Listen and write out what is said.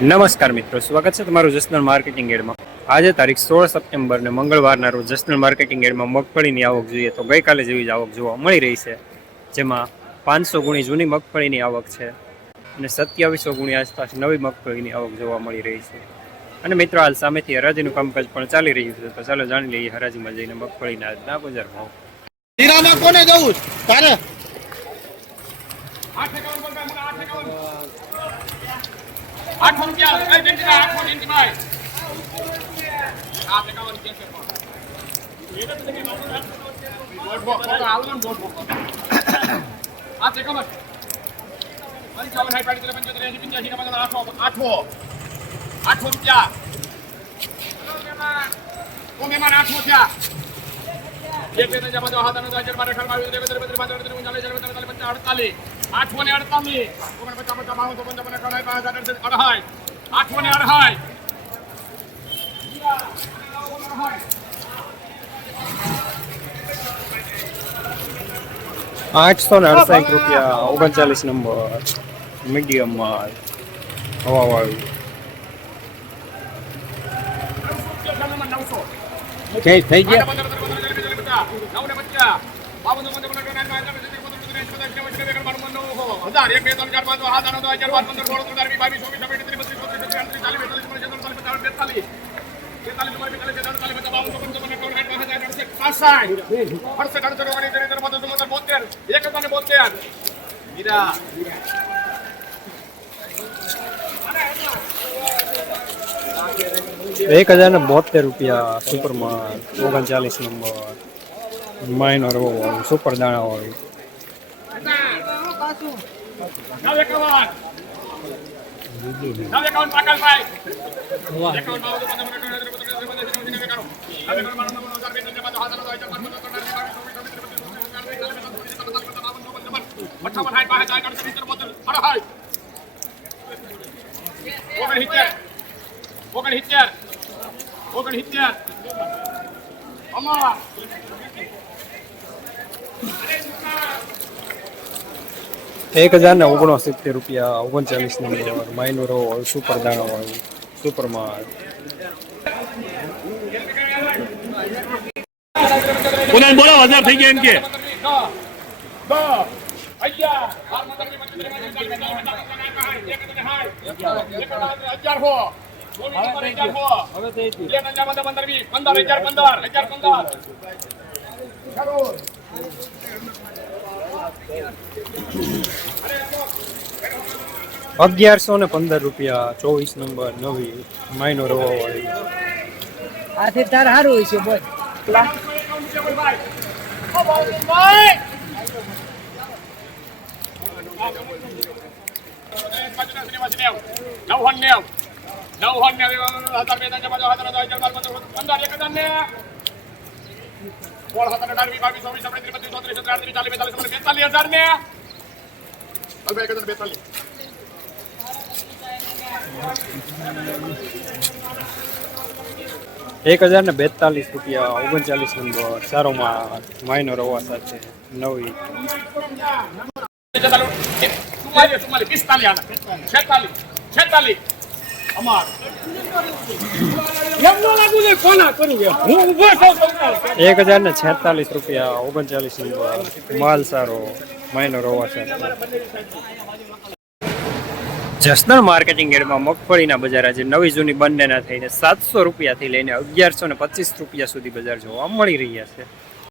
નમસ્કાર મિત્રો, સ્વાગત છે તમારું જસનલ માર્કેટિંગ એડમાં. આજે તારીખ સોળ સપ્ટેમ્બરને મંગળવારના રોજ જસનલ માર્કેટિંગ એડમાં મગફળીની આવક જોઈએ તો ગઈકાલે જેવી જ આવક જોવા મળી રહી છે, જેમાં પાંચસો ગુણી જૂની મગફળીની આવક છે અને સત્યાવીસો ગુણી આસપાસ નવી મગફળીની આવક જોવા મળી રહી છે. અને મિત્રો, હાલ સામેથી હરાજીનું કામકાજ પણ ચાલી રહ્યું છે, તો ચાલો જાણી લઈએ હરાજીમાં જઈને મગફળીના આજના બજાર ભાવ. હીરામાં કોને જવું તારે? આઠસો ની ભાઈ આ એકાવન કે છે દોઢ બોક તો આવલો ને દોઢ બોક આ એકાવન પંચાવન હાઈ પાડી પંચોતેર એસી પંચ્યાસી નવ્વદ આઠસો આઠસો આઠસો રૂપિયા ઓ મહેમાન આઠસો થયા એક બે ત્રણ ચાર પાંચ છ સાત આઠ નવ દસ અગિયાર બાર અઢાર બાવીસ ત્રેવીસ ચોવીસ પચીસ પાંચ ત્રીસ ચાલીસ ચાલીસ પચાસ પચાસ અડતાલીસ આઠસો ને અડતાલીસ ઓગણપચાસ પચાસ બાવન ચોપન ચોપન અઠાવન પાંચ આઠ અઢાઈ આઠસો ને અઢાઈ આઠસો ને અડસાઠ રૂપિયા ઓગણચાલીસ નંબર મીડિયમ હવાવાળું થઈ ગયા હજાર એક હજાર ને બોતેર રૂપિયા સુપરમાં ઓગણચાલીસ નંબર. માઇનર સુપર દાણા વાળું નવ એકાવન નવ એકાવન પાકલભાઈ એકાવન બાવન અઠાવન અગિયાર બાર પંદર સોળ સત્તર સાઠ બાસઠ સાઠ અડસઠ સિત્તેર બોતેર અડહાઈ ઓગણસિત્તેર ઓગણસિત્તેર ઓગણસિત્તેર અમાર એક હજાર ને ઓગણસિત્તેર રૂપિયા ઓગણચાલીસ નંબર માઇનર વાળું સુપર દાણા વાળું સુપર માલ કોને બોલો હજાર થઈ ગયા એમ કે અગિયારસો ને પંદર રૂપિયા ચોવીસ નંબર નવી માઇનો રવા વાળી આથી તાર સારું હોય છે બોલ. નવ નેવ નવ નેવ હજાર બે પંદર પંદર એક હજાર ને એક હજાર ને બેતાલીસ રૂપિયા ઓગણચાલીસ નંબર સારો માલ માઇનો રવા સાથે નવી. પિસ્તાલીસ છેતાલીસ. એક હજાર ને છેતાલીસ રૂપિયા ઓગણચાલીસ માલ સારો માઇનો રવા સારો જસનલ માર્કેટિંગ એડમાં મગફળીના બજાર આજે નવી જૂની બંનેના થઈને સાતસો રૂપિયાથી લઈને અગિયારસો ને પચીસ રૂપિયા સુધી બજાર જોવા મળી રહ્યા છે.